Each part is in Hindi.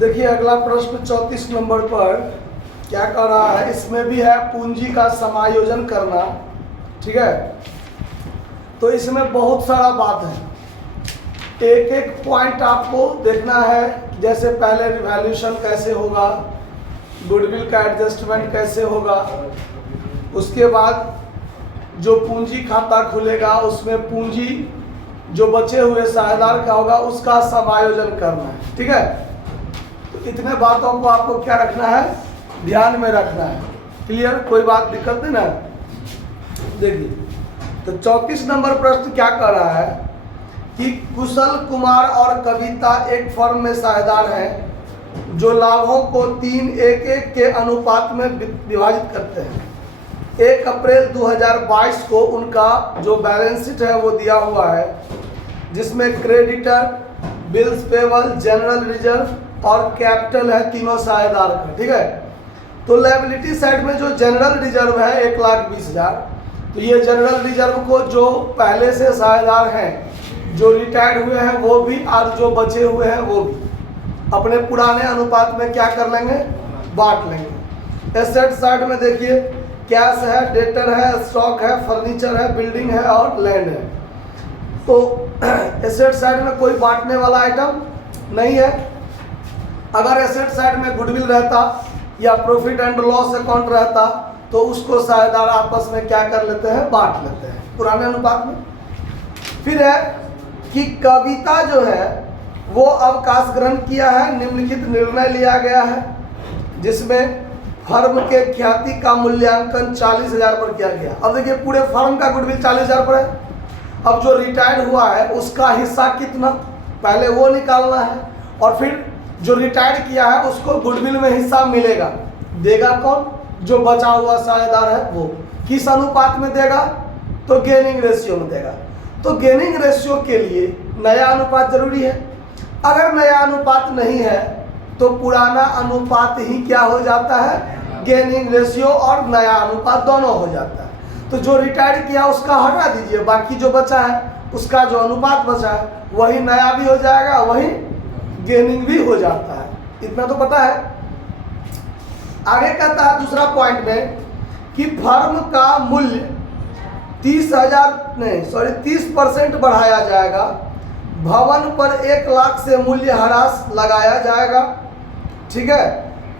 देखिए अगला प्रश्न 34 नंबर पर क्या कर रहा है, इसमें भी है पूंजी का समायोजन करना। ठीक है, तो इसमें बहुत सारा बात है, एक एक पॉइंट आपको देखना है। जैसे पहले रिवैल्यूएशन कैसे होगा, गुडविल का एडजस्टमेंट कैसे होगा, उसके बाद जो पूंजी खाता खुलेगा उसमें पूंजी जो बचे हुए साझेदार का होगा उसका समायोजन करना है। ठीक है, तो इतने बातों को आपको क्या रखना है, ध्यान में रखना है। क्लियर, कोई बात दिक्कत नहीं ना। देखिए तो 34 नंबर प्रश्न क्या कर रहा है कि कुशल कुमार और कविता एक फर्म में साझेदार हैं जो लाभों को 3:1 के अनुपात में विभाजित करते हैं। 1 अप्रैल 2022 को उनका जो बैलेंस शीट है वो दिया हुआ है, जिसमें creditor, bills payable, general reserve और कैपिटल है, तीनों साझेदार का। ठीक है, तो लायबिलिटी साइड में जो जनरल रिजर्व है 1,20,000, तो ये जनरल रिजर्व को जो पहले से साझेदार हैं, जो रिटायर्ड हुए हैं वो भी और जो बचे हुए हैं वो भी अपने पुराने अनुपात में क्या कर लेंगे, बांट लेंगे। एसेट साइड में देखिए कैश है, डेटर है, स्टॉक है, फर्नीचर है, बिल्डिंग है और लैंड है। तो एसेट साइड में कोई बांटने वाला आइटम नहीं है। अगर एसेट साइड में गुडविल रहता या प्रॉफिट एंड लॉस अकाउंट रहता तो उसको साझेदार आपस में क्या कर लेते हैं, बांट लेते हैं पुराने अनुपात में। फिर है कि कविता जो है वो अवकाश ग्रहण किया है, निम्नलिखित निर्णय लिया गया है, जिसमें फर्म के ख्याति का मूल्यांकन 40,000 पर किया गया। अब देखिए पूरे फर्म का गुडविल 40,000 पर है। अब जो रिटायर्ड हुआ है उसका हिस्सा कितना, पहले वो निकालना है, और फिर जो रिटायर्ड किया है उसको गुडविल में हिस्सा मिलेगा। देगा कौन, जो बचा हुआ साझेदार है वो। किस अनुपात में देगा, तो गेनिंग रेशियो में देगा। तो गेनिंग रेशियो के लिए नया अनुपात जरूरी है। अगर नया अनुपात नहीं है तो पुराना अनुपात ही क्या हो जाता है, गेनिंग रेशियो, और नया अनुपात दोनों हो जाता है। तो जो रिटायर किया उसका हटा दीजिए, बाकी जो बचा है उसका जो अनुपात बचा है वही नया भी हो जाएगा, वही गेनिंग भी हो जाता है। इतना तो पता है। आगे कहता है दूसरा पॉइंट में कि फर्म का मूल्य 30% बढ़ाया जाएगा। भवन पर 1 लाख से मूल्य ह्रास लगाया जाएगा। ठीक है,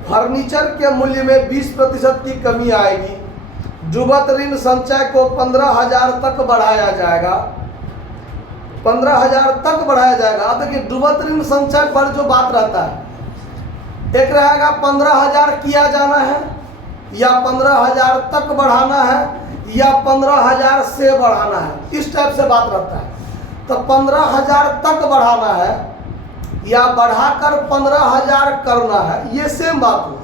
फर्नीचर के मूल्य में 20% की कमी आएगी। जुबत ऋण संचय को 15,000 तक बढ़ाया जाएगा। 15,000 तक बढ़ाया जाएगा। अब देखिए जुबत ऋण संचय पर जो बात रहता है, एक रहेगा 15,000 किया जाना है, या 15,000 तक बढ़ाना है, या 15,000 से बढ़ाना है, इस टाइप से बात रहता है। तो 15,000 तक बढ़ाना है या बढ़ाकर 15,000 करना है, ये सेम बात हुआ।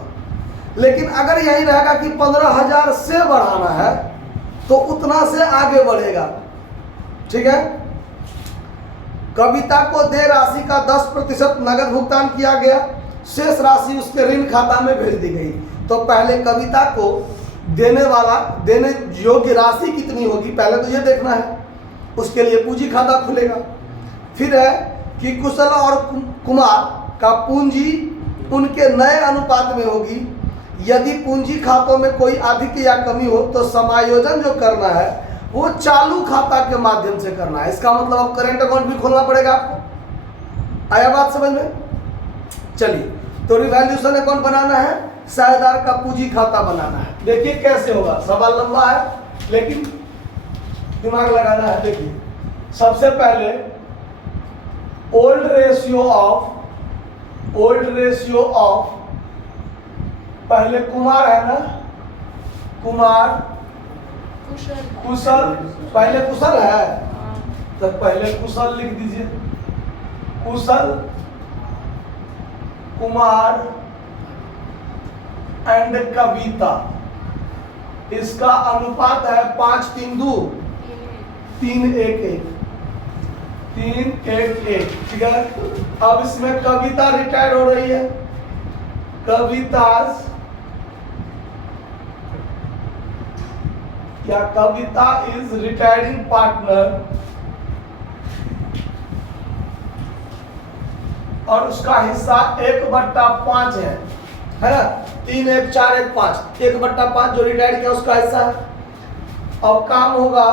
लेकिन अगर यही रहेगा कि 15,000 से बढ़ाना है तो उतना से आगे बढ़ेगा। ठीक है, कविता को देय राशि का 10% नगद भुगतान किया गया, शेष राशि उसके ऋण खाता में भेज दी गई। तो पहले कविता को देने योग्य राशि कितनी होगी पहले तो ये देखना है, उसके लिए पूंजी खाता खुलेगा। फिर है कि कुशल और कुमार का पूंजी उनके नए अनुपात में होगी। यदि पूंजी खातों में कोई अधिक या कमी हो तो समायोजन जो करना है वो चालू खाता के माध्यम से करना है। इसका मतलब अब करेंट अकाउंट भी खोलना पड़ेगा आपको। आया बात समझ में? चलिए, तो रिवैल्यूएशन अकाउंट बनाना है, साझेदार का पूंजी खाता बनाना है। देखिए कैसे होगा, सवाल लंबा है लेकिन दिमाग लगाना है। देखिए सबसे पहले ओल्ड रेशियो ऑफ पहले कुमार है ना, कुमार कुशल, पहले कुशल है तो पहले कुशल लिख दीजिए। कुशल कुमार एंड कविता, इसका अनुपात है 5:3:2 3:1:1 3:1:1। ठीक है, अब इसमें कविता रिटायर हो रही है। कविता इज रिटायरिंग पार्टनर और उसका हिस्सा 1/5 है ना। 3 1 4 1 5, 1/5 जो रिटायर किया उसका हिस्सा है। अब काम होगा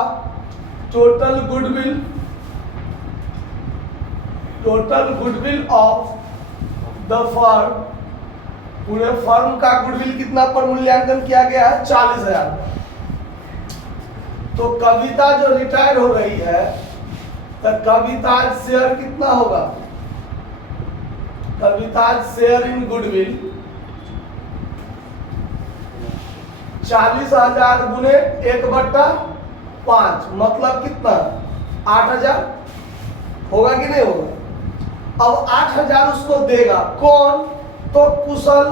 total goodwill of the firm, पूरे फर्म का गुडविल कितना पर मूल्यांकन किया गया है? 40,000। तो कविता जो रिटायर हो रही है तो कविता शेयर कितना होगा? कविता शेयर इन गुडविल 40,000 गुने 1/5 मतलब कितना? 8,000 होगा कि नहीं होगा? अब 8,000 उसको देगा कौन? तो कुशल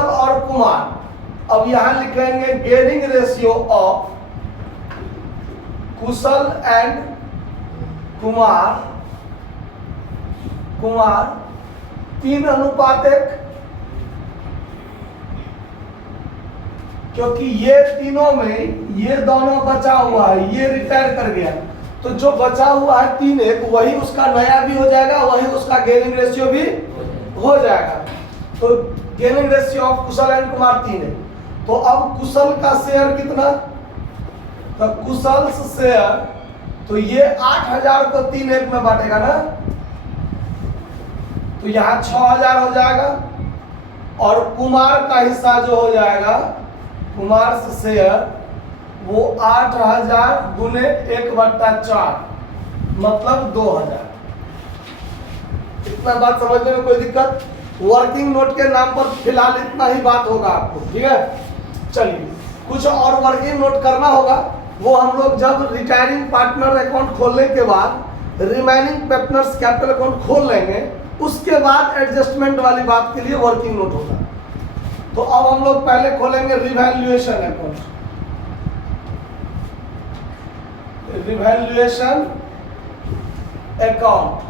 और कुमार। अब यहां लिखेंगे gaining ratio of Kusal and Kumar 3:1, क्योंकि ये तीनों में ये दोनों बचा हुआ है, ये रिटायर कर गया, तो जो बचा हुआ है 3:1 वही उसका नया भी हो जाएगा, वही उसका गेनिंग रेशियो भी हो जाएगा। तो gaining ratio of Kusal and Kumar 3:1। तो अब कुशल का शेयर कितना? तो कुशल शेयर, तो ये 8,000 को 3:1 में बांटेगा ना, तो यहाँ 6,000 हो जाएगा। और कुमार का हिस्सा जो हो जाएगा, कुमार शेयर वो 8,000 गुने 1/4 मतलब 2,000। इतना बात समझने में कोई दिक्कत? वर्किंग नोट के नाम पर फिलहाल इतना ही बात होगा आपको, ठीक है। चलिए कुछ और वर्किंग नोट करना होगा, वो हम लोग जब रिटायरिंग पार्टनर अकाउंट खोलने के बाद रिमेनिंग पार्टनर्स कैपिटल अकाउंट खोल लेंगे, उसके बाद एडजस्टमेंट वाली बात के लिए वर्किंग नोट होगा। तो अब हम लोग पहले खोलेंगे revaluation account. Revaluation account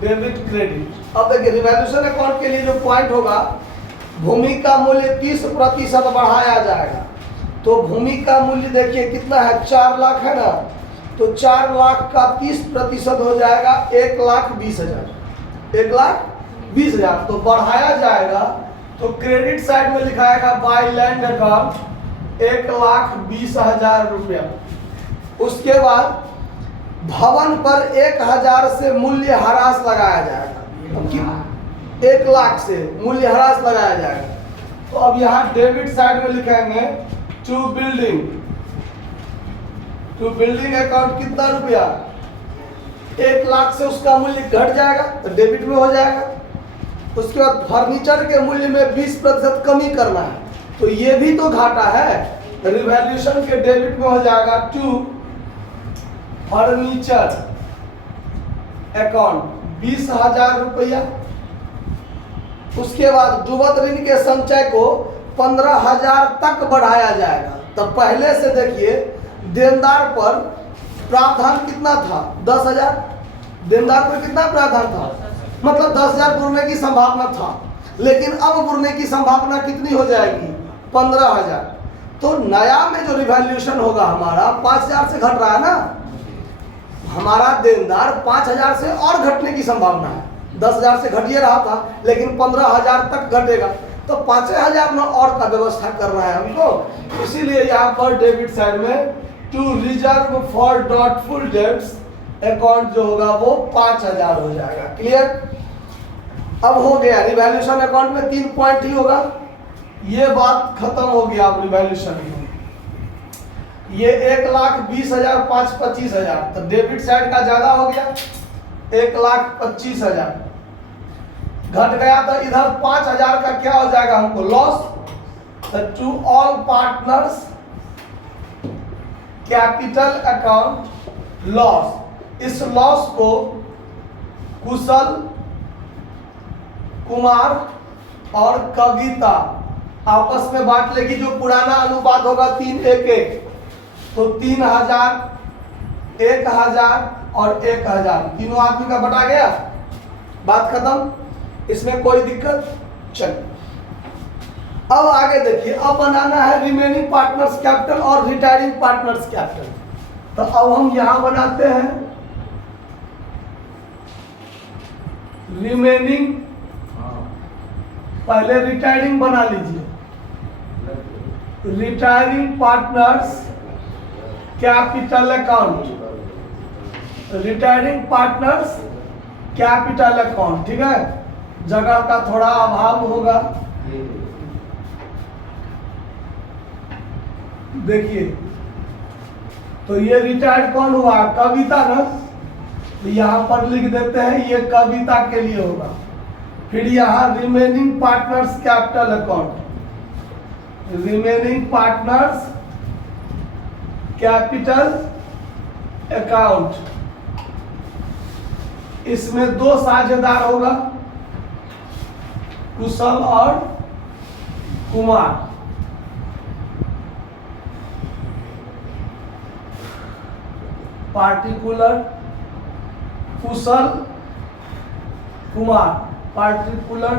debit credit. अब देखिए रिवैल्यूएशन अकाउंट के लिए जो पॉइंट होगा, भूमि का मूल्य 30% बढ़ाया जाएगा। तो भूमि का मूल्य देखिए कितना है? 4 लाख है ना, तो 4 लाख का 30% हो जाएगा 1,20,000। 1,20,000 तो बढ़ाया जाएगा, तो क्रेडिट साइड में लिखाएगा बाय लैंड अकाउंट 1,20,000 रुपया। उसके बाद भवन पर 1,000 से मूल्य ह्रास लगाया जाएगा। 1 लाख से मूल्य ह्रास लगाया जाएगा। तो अब यहाँ डेबिट साइड में लिखेंगे टू बिल्डिंग अकाउंट कितना रुपया? 1 लाख से उसका मूल्य घट जाएगा तो डेबिट में हो जाएगा। उसके बाद फर्नीचर के मूल्य में 20% कमी करना है, तो ये भी तो घाटा है, रिवैल्यूएशन के डेबिट में हो जाएगा टू फर्नीचर अकाउंट 20,000 रुपया। उसके बाद डूबत ऋण के संचय को 15,000 तक बढ़ाया जाएगा। तो पहले से देखिए देनदार पर प्रावधान कितना था? 10,000। देनदार पर कितना प्रावधान था? मतलब 10,000 बुरने की संभावना था, लेकिन अब बुरने की संभावना कितनी हो जाएगी? 15,000। तो नया में जो रिवैल्यूएशन होगा हमारा 5,000 से घट रहा है ना, हमारा देनदार 5,000 से और घटने की संभावना है। 10,000 से घटिए रहा था, लेकिन 15,000 तक घटेगा, तो 5,000 में और का व्यवस्था कर रहा है हमको। इसीलिए यहाँ पर डेबिट साइड में to reserve for doubtful debts account जो होगा वो 5,000 हो जाएगा। क्लियर? अब हो गया रिवैल्यूएशन अकाउंट में 3 पॉइंट ही होगा, ये बात खत्म हो गया। अब रिवैल्यूएशन ये 1,20,000 5 25,000, तो डेबिट साइड का ज्यादा हो गया, 1,25,000 घट गया, तो इधर 5,000 का क्या हो जाएगा हमको? लॉस। तो to all partners capital account loss. इस लॉस को कुशल, कुमार और कविता आपस में बांट लेगी। जो पुराना अनुपात होगा 3:1, तो 3,000, 1,000 और 1,000 तीनों आदमी का बटा गया, बात खत्म। इसमें कोई दिक्कत? चलिए अब आगे देखिए, अब बनाना है रिमेनिंग पार्टनर्स कैपिटल और रिटायरिंग पार्टनर्स कैपिटल। तो अब हम यहां बनाते हैं रिमेनिंग, पहले रिटायरिंग बना लीजिए, retiring partners capital account, retiring partners capital account. ठीक है, जगह का थोड़ा अभाव होगा। देखिए, तो ये रिटायर्ड कौन हुआ? कविता ना, तो यहां पर लिख देते हैं ये कविता के लिए होगा। फिर यहां remaining partners capital account, remaining partners capital account, इसमें दो साझेदार होगा, कुशल और कुमार। पार्टिकुलर कुशल कुमार, पार्टिकुलर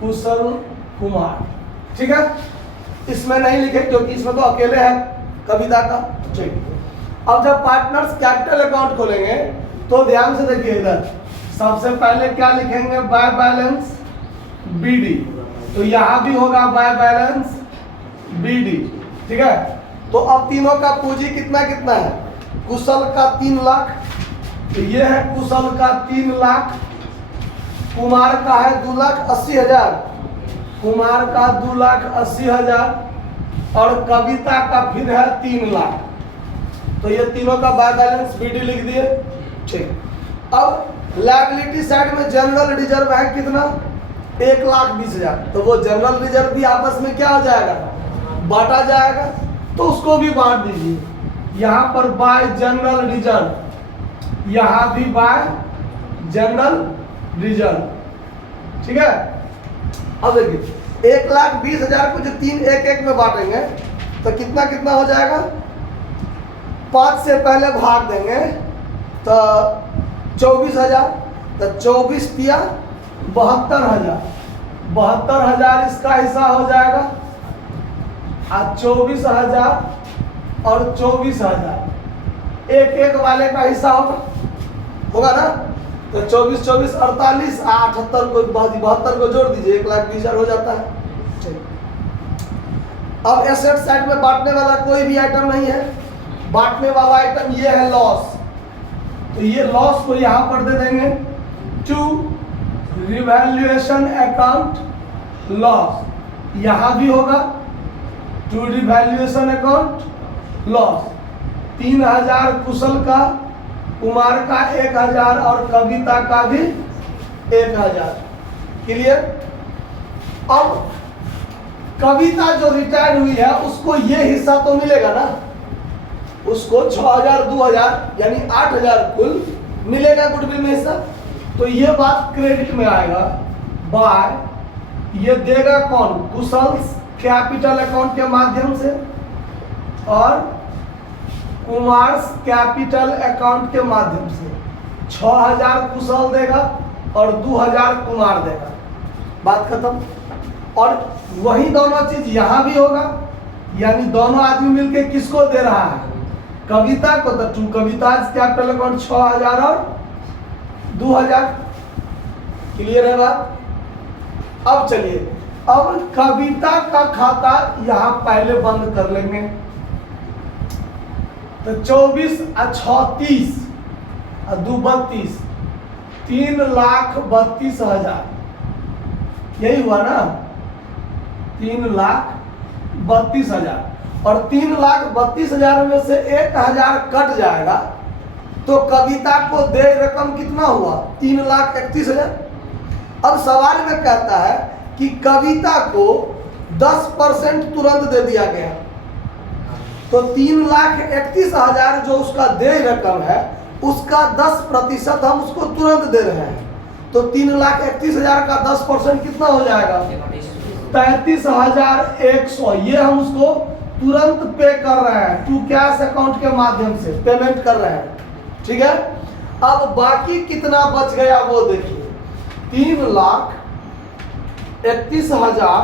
कुशल कुमार। ठीक है, इसमें नहीं लिखे क्योंकि इसमें तो अकेले है कविता का। ठीक, अब जब पार्टनर्स कैपिटल अकाउंट खोलेंगे तो ध्यान से देखिए, इधर सबसे पहले क्या लिखेंगे? By balance BD. तो यहां भी होगा बाय बैलेंस बीडी। ठीक है, तो अब तीनों का पूंजी कितना कितना है? कुशल का 3 लाख, तो ये है कुशल का 3 लाख, कुमार का है 2,80,000, कुमार का 2,80,000 और कविता का फिर है 3 लाख। तो ये तीनों का बाय बैलेंस बीडी लिख दिए। ठीक, अब लायबिलिटी साइड में जनरल रिजर्व है कितना? 1,20,000। तो वो जनरल रिजर्व भी आपस में क्या हो जाएगा? बांटा जाएगा, तो उसको भी बांट दीजिए। यहां पर बाय जनरल रिजर्व, यहां भी बाय जनरल रिजर्व। ठीक है, अब देखिए 1,20,000 को जो 3 एक में बांटेंगे तो कितना कितना हो जाएगा? 5 से पहले भाग देंगे तो 24,000, तो 24 तिया 72,000, 72,000 इसका हिस्सा हो जाएगा। और 24,000 और 24,000 एक वाले का हिस्सा होगा ना? तो 24 24 48, 78 को 72 को जोड़ दीजिए, 1,20,000 हो जाता है। अब एसेट साइड में बांटने वाला कोई भी आइटम नहीं है। बांटने वाला आइटम ये है लॉस, तो ये लॉस को यहां पर दे देंगे टू रिवैल्यूएशन अकाउंट लॉस। यहां भी होगा टू रिवैल्यूएशन अकाउंट लॉस। 3,000 कुशल का, कुमार का 1,000 और कविता का भी 1,000। क्लियर? अब कविता जो रिटायर हुई है उसको ये हिस्सा तो मिलेगा ना, उसको 6,000 2,000 यानी 8,000 कुल मिलेगा गुडविल में हिस्सा। तो ये बात क्रेडिट में आएगा बाय, ये देगा कौन? कुशल कैपिटल अकाउंट के माध्यम से और कुमार कैपिटल अकाउंट के माध्यम से। 6,000 कुशल देगा और 2,000 कुमार देगा, बात खत्म। और वही दोनों चीज यहां भी होगा, यानी दोनों आदमी मिलके किसको दे रहा है? कविता को। तो टू कविता कैपिटल अकाउंट 6,000 और 2,000। क्लियर है बात? अब चलिए, अब कविता का खाता यहां पहले बंद कर लेंगे। तो 24 और 36 और 2 32, 3,32,000 यही हुआ ना? 3,32,000 और 3,32,000 में से 1,000 कट जाएगा तो कविता को देय रकम कितना हुआ? 3,31,000। अब सवाल में कहता है कि कविता को 10% तुरंत दे दिया गया, तो 3,31,000 जो उसका देय रकम है उसका 10% हम उसको तुरंत दे रहे हैं। तो 3,31,000 का 10% कितना हो जाएगा? 33,100। ये हम उसको तुरंत पे कर रहे हैं, टू कैश अकाउंट के माध्यम से पेमेंट कर रहे हैं। ठीक है, अब बाकी कितना बच गया वो देखिए। 3,31,000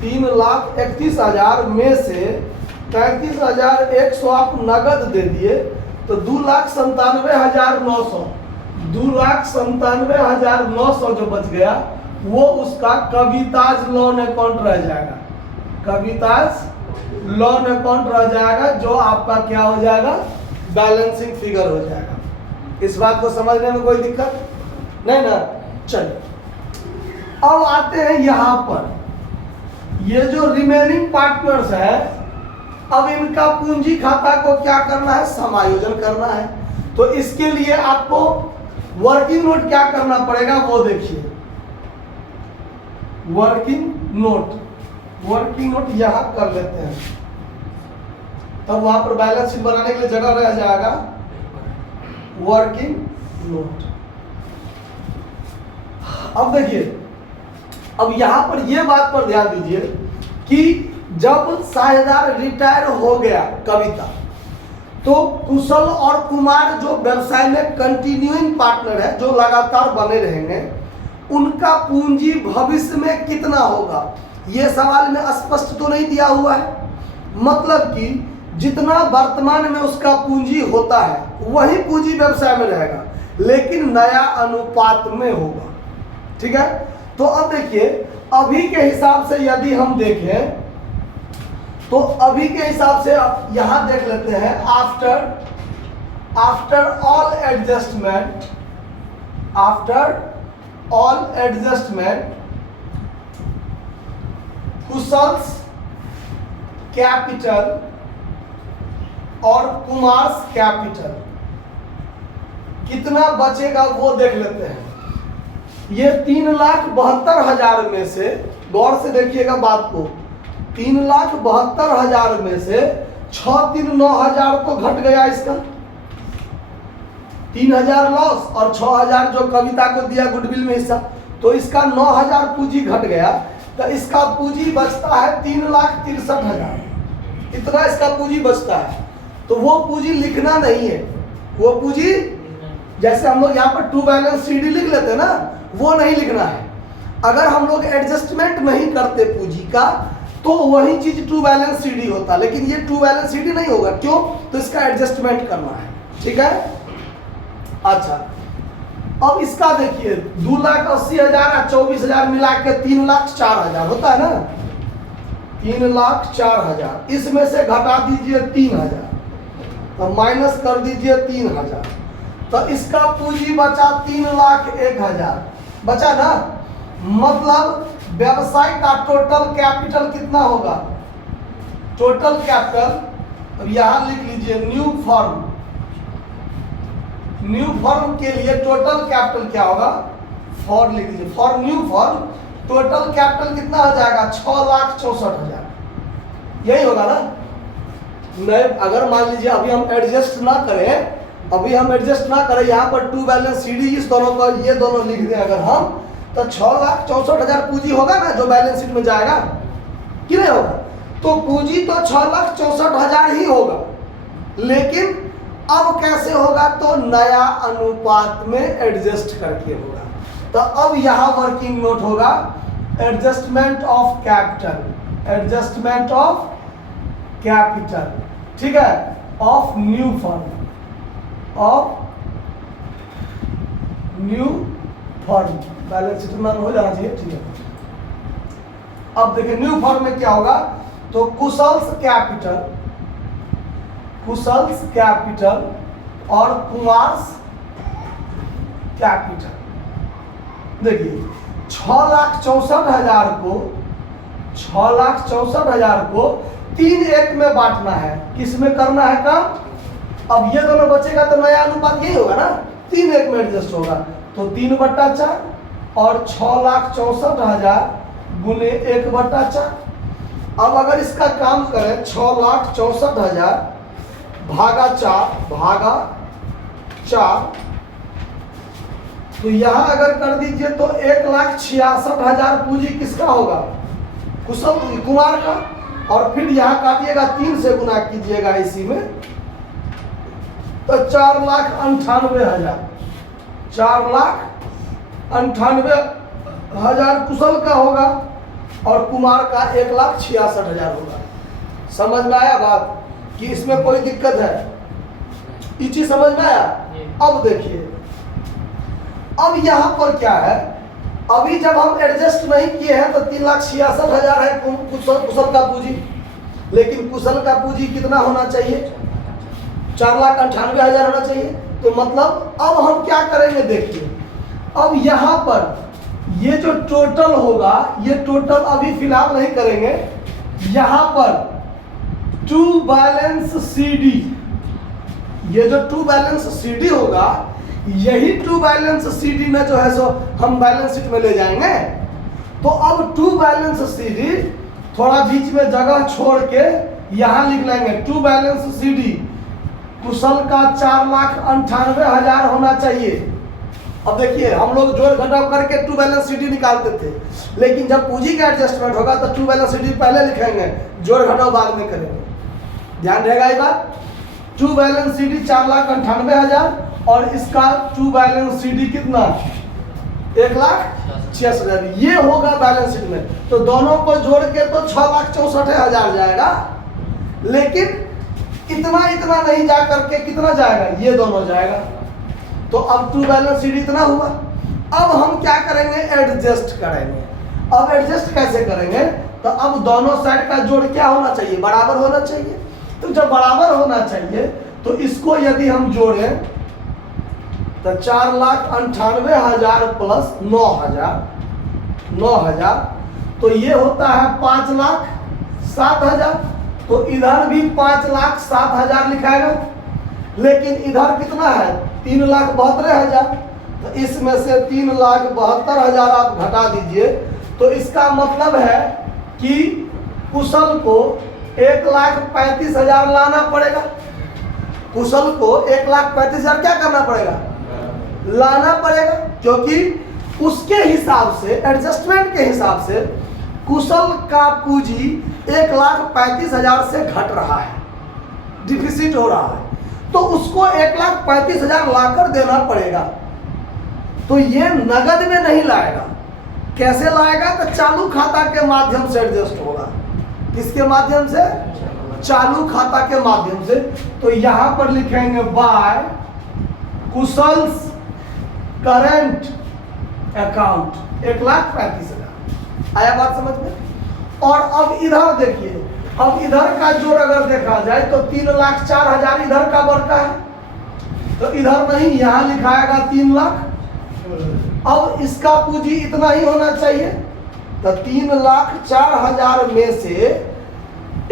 3,31,000 में से 33,100 आप नगद दे दिए तो 2,97,900, 2,97,900 जो बच गया वो उसका कविताज लोन अकाउंट रह जाएगा, कविताज लोन अकाउंट रह जाएगा, जो आपका क्या हो जाएगा, बैलेंसिंग फिगर हो जाएगा। इस बात को समझने में कोई दिक्कत नहीं ना। चलिए अब आते हैं यहां पर, ये जो रिमेनिंग पार्टनर्स है, अब इनका पूंजी खाता को क्या करना है, समायोजन करना है। तो इसके लिए आपको वर्किंग नोट क्या करना पड़ेगा वो देखिए, वर्किंग नोट यहां कर लेते हैं, तब वहां पर बैलेंस शीट बनाने के लिए जगह रह जाएगा। वर्किंग नोट, अब देखिए, अब यहां पर यह बात पर ध्यान दीजिए कि जब साझेदार रिटायर हो गया कविता, तो कुशल और कुमार जो व्यवसाय में कंटिन्यूइंग पार्टनर है, जो लगातार बने रहेंगे, उनका पूंजी भविष्य में कितना होगा, यह सवाल में स्पष्ट तो नहीं दिया हुआ है। मतलब कि जितना वर्तमान में उसका पूंजी होता है वही पूंजी व्यवसाय में रहेगा, लेकिन नया अनुपात में होगा। ठीक है, तो अब देखिए, अभी के हिसाब से यदि हम देखें तो अभी के हिसाब से आप यहां देख लेते हैं, आफ्टर ऑल एडजस्टमेंट कुशल्स कैपिटल और कुमार्स कैपिटल कितना बचेगा वो देख लेते हैं। ये 3,72,000 में से, गौर से देखिएगा बात को, 3,72,000 में से 6,39,000 तो घट गया इसका, 3,000 लॉस और 6,000 जो कविता को दिया गुडविल में हिस्सा, तो इसका 9,000 पूंजी घट गया। तो इसका पूंजी बचता है 3,63,000, इतना इसका पूंजी बचता है। तो वो पूंजी लिखना नहीं है, वो पूंजी जैसे हम लोग यहाँ पर टू बैलेंस सीडी लिख लेते हैं ना, वो नहीं लिखना है। अगर हम लोग एडजस्टमेंट नहीं करते पूंजी का तो वही चीज टू बैलेंस सीडी होता, लेकिन ये टू बैलेंस सीडी नहीं होगा। क्यों? तो इसका एडजस्टमेंट करना है। ठीक है, अच्छा, अब इसका देखिए 2,80,000 और 24,000 मिला के 3,04,000 होता है ना, 3,04,000, इसमें से घटा दीजिए 3,000, तो माइनस कर दीजिए 3,000, तो इसका पूंजी बचा 3,01,000 बचा ना। मतलब व्यवसाय का टोटल कैपिटल कितना होगा, टोटल कैपिटल, अब यहां लिख लीजिए न्यू फर्म के लिए टोटल कैपिटल क्या होगा, फॉर लिख लीजिए, for new firm total capital कितना हो जाएगा, 6,64,000, यही होगा ना। नहीं, अगर मान लीजिए अभी हम एडजस्ट ना करें, यहाँ पर टू बैलेंस सीडी इस दोनों का, ये दोनों लिख दें अगर हम, तो 6,64,000 पूंजी होगा ना जो बैलेंस शीट में जाएगा, कि नहीं होगा। तो पूंजी तो 6,64,000 ही होगा, लेकिन अब कैसे होगा, तो नया अनुपात में एडजस्ट करके होगा। तो अब यहां वर्किंग नोट होगा एडजस्टमेंट ऑफ कैपिटल, ठीक है, of new firm, balance sheet में हो जाना चाहिए। ठीक है, अब देखिए न्यू फर्म में क्या होगा, तो कुशल्स कैपिटल और कुमार्स कैपिटल। देखिए 6,64,000 को 3-1 में बांटना है। किस में करना है काम, अब ये दोनों बचेगा तो नया अनुपात यही होगा ना, 3-1 में एडजस्ट होगा, तो 3/4 और 6,64,000 गुने 1/4। अब अगर इसका काम करें 6,64,000 भागा 4, तो यहां अगर कर दीजिए तो 1,66,000 पूंजी किसका होगा, कुमार का, और फिर यहां काटिएगा 3 से गुना कीजिएगा इसी में, तो 4,98,000, 4,98,000 कुशल का होगा, और कुमार का 1,66,000 होगा। समझ में आया बात कि इसमें कोई दिक्कत है? ये चीज समझ में आया? अब देखिए, अब यहाँ पर क्या है, अभी जब हम एडजस्ट नहीं किए हैं तो 3,66,000 है कुशल का पूंजी, लेकिन कुशल का पूंजी कितना होना चाहिए? 4,98,000 होना चाहिए। तो मतलब अब हम क्या करेंगे देखिए, अब यहाँ पर ये जो टोटल होगा, ये टोटल अभी फिलहाल नहीं करेंगे। यहाँ पर टू बैलेंस CD, ये जो टू बैलेंस CD होगा, यही टू बैलेंस CD में जो है सो हम बैलेंस शीट में ले जाएंगे। तो अब टू बैलेंस CD थोड़ा बीच में जगह छोड़ के यहाँ लिख लेंगे टू बैलेंस CD कुशल का 4,98,000 होना चाहिए। अब देखिए, हम लोग जोड़ घटाव करके टू बैलेंस CD निकालते थे, लेकिन जब पूंजी का एडजस्टमेंट होगा तो टू बैलेंस CD पहले लिखेंगे, जोड़ घटाव बाद में करेंगे। ध्यान रहेगा ये बात। टू बैलेंस CD 4,98,000 और इसका टू बैलेंस CD कितना? 1,66,000। ये होगा बैलेंस शीट में। तो दोनों को जोड़ के तो 6,64,000 जाएगा, लेकिन इतना नहीं जा करके कितना जाएगा? ये दोनों जाएगा। तो अब टू बैलेंस CD इतना हुआ। अब हम क्या करेंगे? एडजस्ट करेंगे। अब एडजस्ट कैसे करेंगे? तो अब दोनों साइड का जोड़ क्या होना चाहिए? बराबर होना चाहिए। तो जब बराबर होना चाहिए तो इसको यदि हम जोड़ें तो 4,98,000 प्लस 9,000 तो ये होता है 5,07,000। तो इधर भी 5,07,000 लिखाएगा, लेकिन इधर कितना है? 3,72,000। तो इसमें से 3,72,000 आप घटा दीजिए। तो इसका मतलब है कि कुशल को 1,35,000 लाना पड़ेगा। कुशल को 1,35,000 क्या करना पड़ेगा? लाना पड़ेगा, क्योंकि उसके हिसाब से, एडजस्टमेंट के हिसाब से कुशल का पूंजी 1,35,000 से घट रहा है, डिफिसिट हो रहा है। तो उसको 1,35,000 लाकर देना पड़ेगा। तो ये नगद में नहीं लाएगा। कैसे लाएगा? तो चालू खाता के माध्यम से एडजस्ट होगा। किसके माध्यम से? चालू खाता के माध्यम से। तो यहां पर लिखेंगे बाय कुशल्स करंट अकाउंट 1,35,000। आया बात समझ में? और अब इधर देखिए, अब इधर का जोड़ अगर देखा जाए तो 3,04,000 इधर का बढ़ता है, तो इधर नहीं, यहां लिखाएगा 3 लाख। अब इसका पूंजी इतना ही होना चाहिए। तो 3,04,000 में से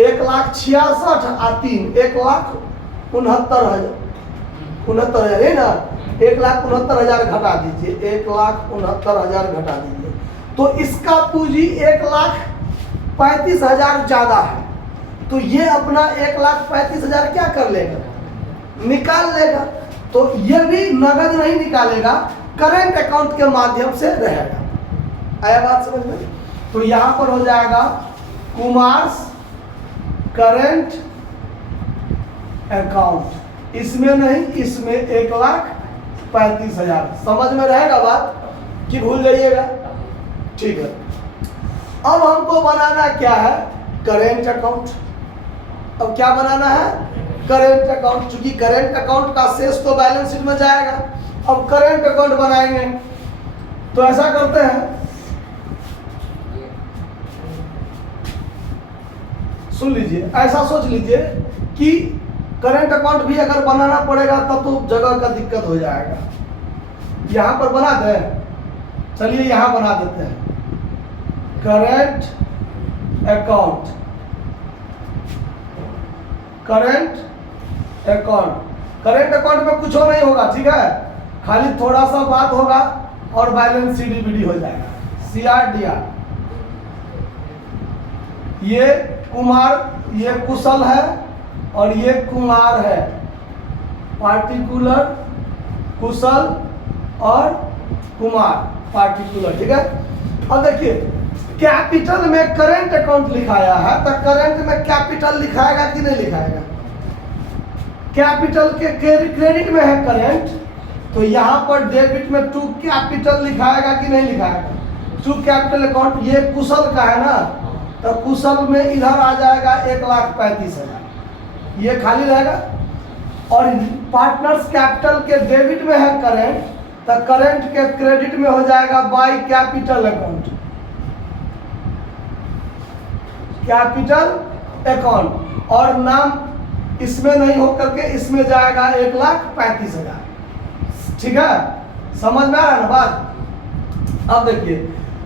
1,66,000 और 3 1,69,000 है ना। 1,69,000 घटा दीजिए, 1,69,000 घटा दीजिए। तो इसका पूंजी 1,35,000 ज्यादा है। तो ये अपना 1,35,000 क्या कर लेगा? निकाल लेगा। तो ये भी नगद नहीं निकालेगा, करंट अकाउंट के माध्यम से रहेगा। आया बात समझ में? तो यहां पर हो जाएगा कुमार्स करंट अकाउंट। इसमें नहीं, इसमें 1,35,000। समझ में रहेगा बात कि भूल जाइएगा? ठीक है। अब हमको बनाना क्या है? Current account. अब क्या बनाना है? Current account. चूंकि करेंट अकाउंट का शेष तो बैलेंस शीट में जाएगा। अब करेंट अकाउंट बनाएंगे तो ऐसा करते हैं, सुन लीजिए, ऐसा सोच लीजिए कि करेंट अकाउंट भी अगर बनाना पड़ेगा तब तो जगह का दिक्कत हो जाएगा। यहां पर बना दें, चलिए यहां बना देते हैं करेंट अकाउंट। करेंट अकाउंट में कुछ नहीं होगा, ठीक है, खाली थोड़ा सा बात होगा और बैलेंस CDBD हो जाएगा। CRDR। ये कुमार, ये कुशल है और ये कुमार है। पार्टिकुलर कुशल और कुमार पार्टिकुलर, ठीक है। अब देखिए, कैपिटल में करंट अकाउंट लिखाया है तो करंट में कैपिटल लिखाएगा कि नहीं लिखाएगा? कैपिटल के क्रेडिट में है करंट, तो यहां पर डेबिट में टू कैपिटल लिखाएगा कि नहीं लिखाएगा? टू कैपिटल अकाउंट, ये कुशल का है ना, तो कुशल में इधर आ जाएगा 1,35,000, ये खाली रहेगा। और पार्टनर्स कैपिटल के डेबिट में है करेंट, तो करेंट के क्रेडिट में हो जाएगा by capital account, capital account, और नाम इसमें नहीं हो करके इसमें जाएगा 1,35,000। ठीक है, समझ में आ रहा है ना बात। अब देखिए,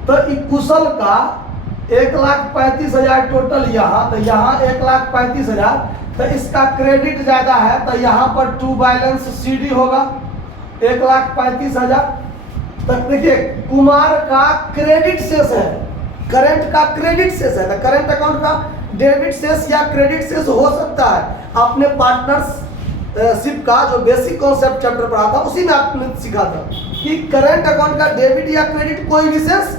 तो कुशल का 1,35,000 टोटल यहाँ, तो यहाँ 1,35,000, तो इसका क्रेडिट ज्यादा है, तो यहाँ पर टू बैलेंस सीडी होगा 1,35,000। तो देखिए कुमार का क्रेडिट शेष है, करंट का क्रेडिट शेष है, तो करंट अकाउंट का डेबिट शेष या क्रेडिट शेष हो सकता है। आपने पार्टनरशिप का जो बेसिक कॉन्सेप्ट चैप्टर पढ़ा था उसी में आपने सीखा था कि करंट अकाउंट का डेबिट या क्रेडिट कोई भी शेष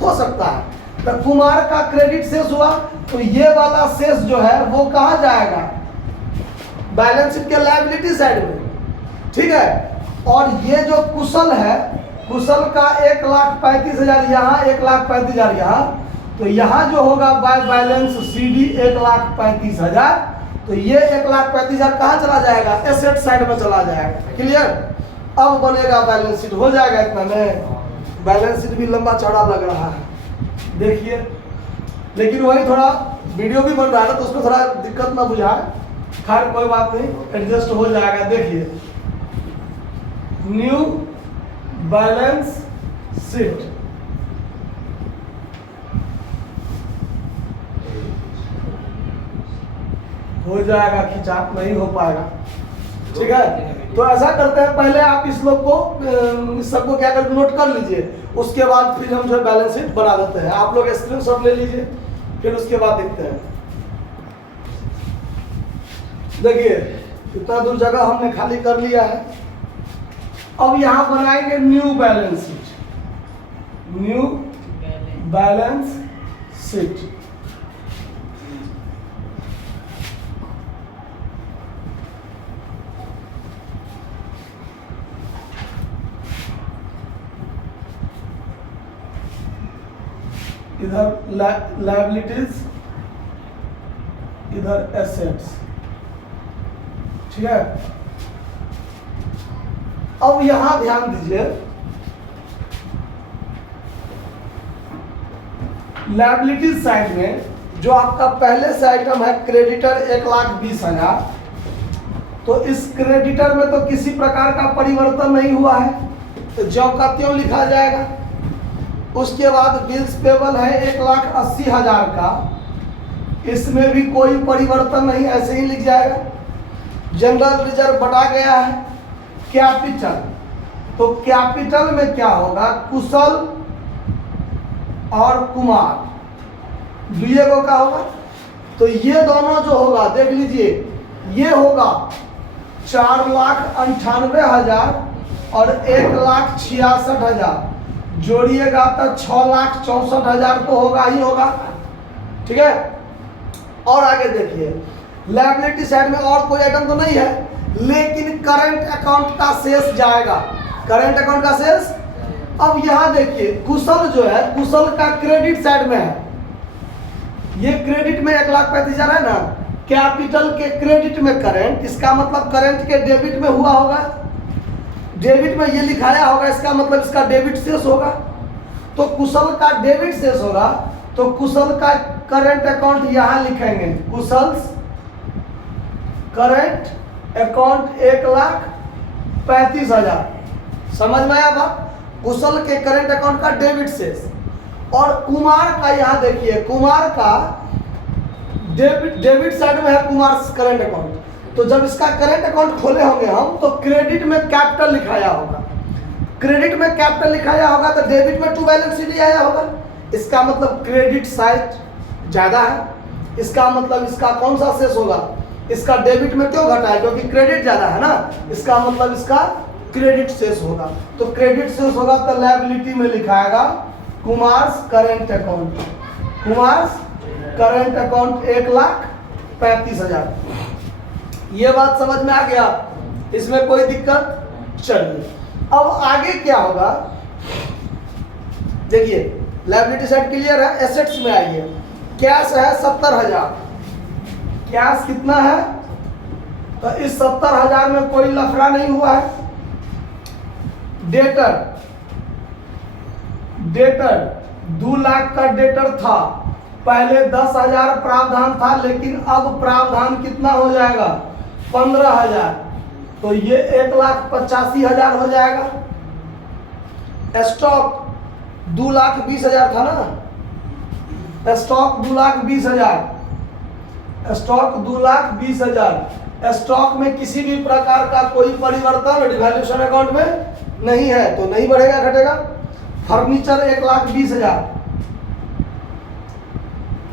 हो सकता है। तो कुमार का क्रेडिट शेष हुआ, तो ये वाला शेष जो है वो कहाँ जाएगा, बैलेंस शीट के लायबिलिटी साइड में। ठीक है, और ये जो कुशल है, कुशल का 1,35,000 यहाँ, 1,35,000 यहाँ, तो यहाँ जो होगा बाय बैलेंस सीडी 1,35,000, तो ये 1,35,000 कहाँ चला जाएगा, एसेट साइड में चला जाएगा। क्लियर, अब बनेगा बैलेंस शीट, हो जाएगा इतना में। बैलेंस शीट भी लंबा चौड़ा लग रहा है देखिए, लेकिन वही थोड़ा वीडियो भी बन रहा है तो उसमें थोड़ा दिक्कत ना बुझाए, खैर कोई बात नहीं, एडजस्ट हो जाएगा। देखिए न्यू बैलेंस शीट, हो जाएगा, खिंचा नहीं हो पाएगा। ठीक है, तो ऐसा करते हैं, पहले आप इस लोग को इस सबको क्या कर नोट कर लीजिए, उसके बाद फिर हम जो है बैलेंस शीट बना देते हैं। आप लोग स्क्रीनशॉट ले लीजिए, फिर उसके बाद देखते हैं। देखिए इतना दूर जगह हमने खाली कर लिया है। अब यहां बनाएंगे new balance sheet, new balance sheet. इधर लायबिलिटीज, इधर एसेट्स। ठीक है, अब यहां ध्यान दीजिए, लायबिलिटीज साइड में जो आपका पहले से आइटम है क्रेडिटर 1,20,000, तो इस क्रेडिटर में तो किसी प्रकार का परिवर्तन नहीं हुआ है, तो ज्यों का त्यों लिखा जाएगा। उसके बाद बिल्स पेबल है 1,80,000 का, इसमें भी कोई परिवर्तन नहीं, ऐसे ही लिख जाएगा। जनरल रिजर्व बटा गया है कैपिटल, तो कैपिटल में क्या होगा, कुशल और कुमार दुए को का होगा, तो ये दोनों जो होगा देख लीजिए, ये होगा 4,98,000 और 1,66,000, जोड़िएगा तो 6,64,000 तो होगा ही होगा। ठीक है, और आगे देखिए, लायबिलिटी साइड में और कोई आइटम तो नहीं है, लेकिन करंट अकाउंट का शेष जाएगा, करंट अकाउंट का शेष। अब यहां देखिए कुशल जो है, कुशल का क्रेडिट साइड में है, ये क्रेडिट में 1,35,000 है ना, कैपिटल के क्रेडिट में करंट, इसका मतलब करंट के डेबिट में हुआ होगा, डेबिट में ये लिखाया होगा, इसका मतलब इसका डेबिट शेष होगा। तो कुशल का डेबिट शेष होगा, तो कुशल का करंट अकाउंट यहां लिखेंगे, कुशल करंट अकाउंट 1,35,000। समझ में आया बात, कुशल के करंट अकाउंट का डेबिट शेष। और कुमार का यहां देखिए, कुमार का डेबिट साइड में है कुमार करंट अकाउंट, तो जब इसका करंट अकाउंट खोले होंगे हम, तो क्रेडिट में कैपिटल लिखाया होगा, क्रेडिट में कैपिटल लिखाया होगा, तो डेबिट में टू बैलेंस शीट आया होगा। इसका मतलब क्रेडिट साइड ज्यादा है, इसका मतलब इसका कौन सा शेष होगा, इसका डेबिट में क्यों घटा है, क्योंकि क्रेडिट ज्यादा है ना, इसका मतलब इसका क्रेडिट शेष होगा। तो क्रेडिट शेष होगा तो लायबिलिटी में लिखाएगा Kumar's current account, Kumar's current account 1,35,000। ये बात समझ में आ गया, इसमें कोई दिक्कत। चलिए अब आगे क्या होगा, देखिए लायबिलिटी साइड क्लियर है। एसेट्स में आइए, कैश है 70,000। कैश कितना है? तो इस 70,000 में कोई लफड़ा नहीं हुआ है। डेटर 2 लाख का डेटर था, पहले 10,000 प्रावधान था, लेकिन अब प्रावधान कितना हो जाएगा? 15,000। तो ये 1,85,000 हो जाएगा। स्टॉक 2,20,000 था ना, स्टॉक 2,20,000, स्टॉक 2,20,000। स्टॉक में किसी भी प्रकार का कोई परिवर्तन डिवैल्यूएशन अकाउंट में नहीं है, तो नहीं बढ़ेगा घटेगा। फर्नीचर 1,20,000,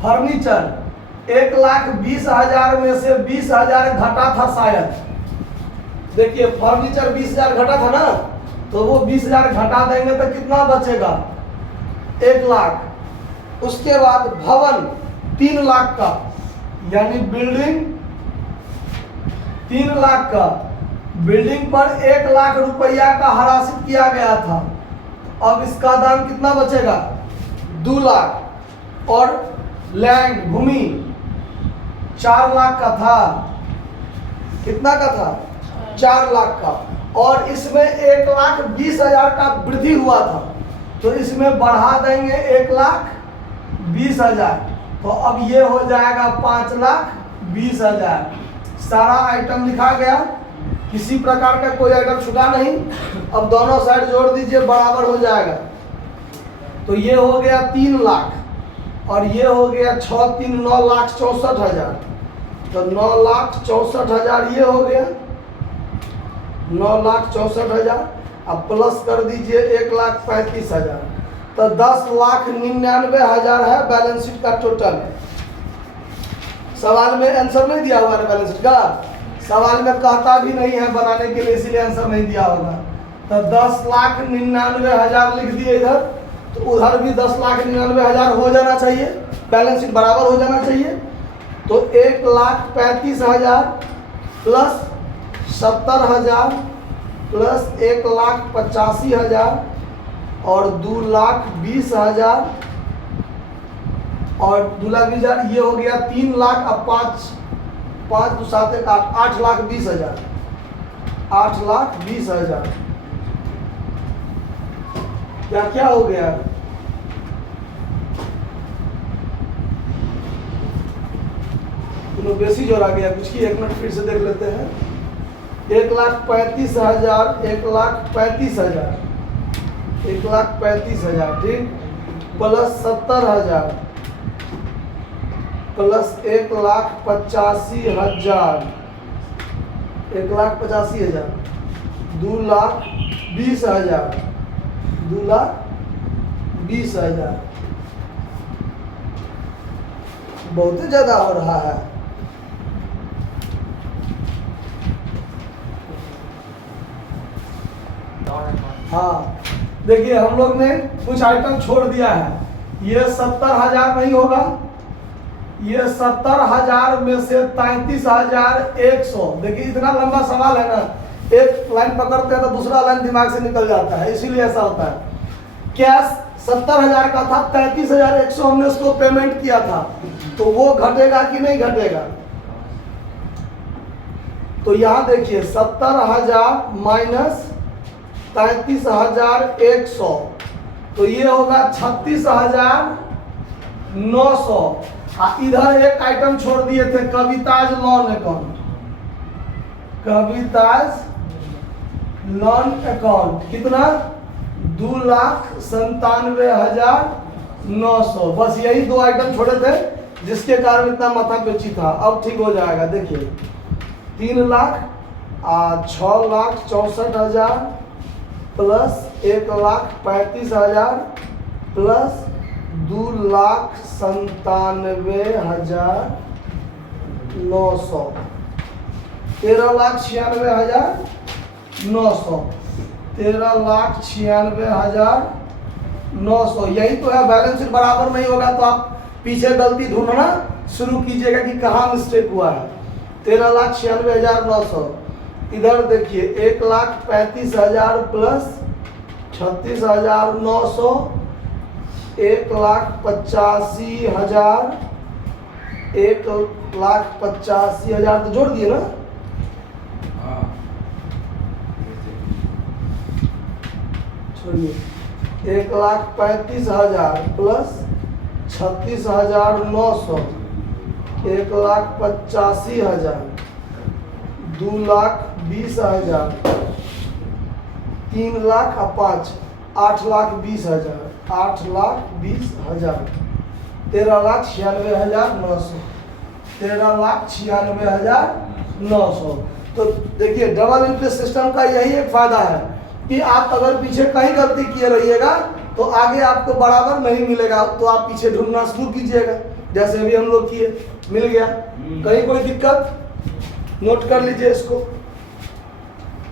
फर्नीचर 1,20,000 में से 20,000 घटा था शायद। देखिए फर्नीचर 20,000 घटा था ना, तो वो 20,000 घटा देंगे तो कितना बचेगा? 1 लाख। उसके बाद भवन 3 लाख का, यानी बिल्डिंग 3 लाख का, बिल्डिंग पर 1 लाख रुपया का हरासित किया गया था। अब इसका दाम कितना बचेगा? 2 लाख। और लैंड भूमि 4 लाख का था, कितना का था? 4 लाख का। और इसमें 1,20,000 का वृद्धि हुआ था, तो इसमें बढ़ा देंगे 1,20,000, तो अब ये हो जाएगा 5,20,000। सारा आइटम लिखा गया, किसी प्रकार का कोई आइटम छूटा नहीं। अब दोनों साइड जोड़ दीजिए, बराबर हो जाएगा। तो ये हो गया 3 लाख और ये हो गया 6 3 9,64,000। तो 9,64,000 ये हो गया 9,64,000। अब प्लस कर दीजिए 1,35,000, तो 10,99,000 है बैलेंस शीट का टोटल। सवाल में आंसर नहीं दिया हुआ है बैलेंस शीट का, सवाल में कहता भी नहीं है बनाने के लिए, इसीलिए आंसर नहीं दिया होगा। तो 10,99,000 लिख दिए इधर, तो उधर भी 10,99,000 हो जाना चाहिए, बैलेंस शीट बराबर हो जाना चाहिए। तो 1,35,000 प्लस 70,000 प्लस 1,85,000 और 2,20,000 और 2,20,000 ये हो गया 3 लाख। अब 5 2 7 1 8 8,20,000 8,20,000 क्या क्या हो गया? बेसी जोड़ा गया कुछ की, 1 मिनट फिर से देख लेते हैं। 1,35,000 1,35,000 1,35,000 ठीक, प्लस 70,000 प्लस 1,85,000 1,85,000 2,20,000 2,20,000 बहुत ही ज्यादा हो रहा है। हाँ देखिए हम लोग ने कुछ आइटम छोड़ दिया है। ये 70,000 नहीं होगा, ये 70,000 में से 33,100। देखिए इतना लंबा सवाल है ना, एक लाइन पकड़ते हैं तो दूसरा लाइन दिमाग से निकल जाता है, इसीलिए ऐसा होता है। कैश 70,000 का था, 33,100 हमने उसको पेमेंट किया था, तो वो घटेगा कि नहीं घटेगा? तो यहां देखिए 70,000 माइनस 33,100, तो ये होगा 36,900। इधर एक आइटम छोड़ दिए थे, Kavita's loan account. Kavita's loan account कितना? 2,97,900। बस यही 2 आइटम छोड़े थे जिसके कारण इतना माथा पेची था। अब ठीक हो जाएगा। देखिए 3 लाख 6,64,000 प्लस 1,35,000 प्लस 2,97,900 13,96,900 13,96,900। यही तो है। बैलेंस शीट बराबर नहीं होगा तो आप पीछे गलती ढूंढना शुरू कीजिएगा कि कहाँ मिस्टेक हुआ है। 13,96,900। इधर देखिए 1,35,000 प्लस 36,900 1,85,000, 1,85,000 तो जोड़ दिए ना। छोड़िए, 1,35,000 प्लस 36,900, 1,85,000, 2,20,000, 3,00,000 और 5, 8,20,000, 8,20,000, 13,96,900, 13,96,900। तो देखिए डबल इंटरेस्ट सिस्टम का यही एक फायदा है कि आप अगर पीछे कहीं गलती किए रहिएगा तो आगे आपको बराबर नहीं मिलेगा, तो आप पीछे ढूंढना शुरू कीजिएगा, जैसे अभी हम लोग किए, मिल गया। कहीं कोई दिक्कत, नोट कर लीजिए इसको।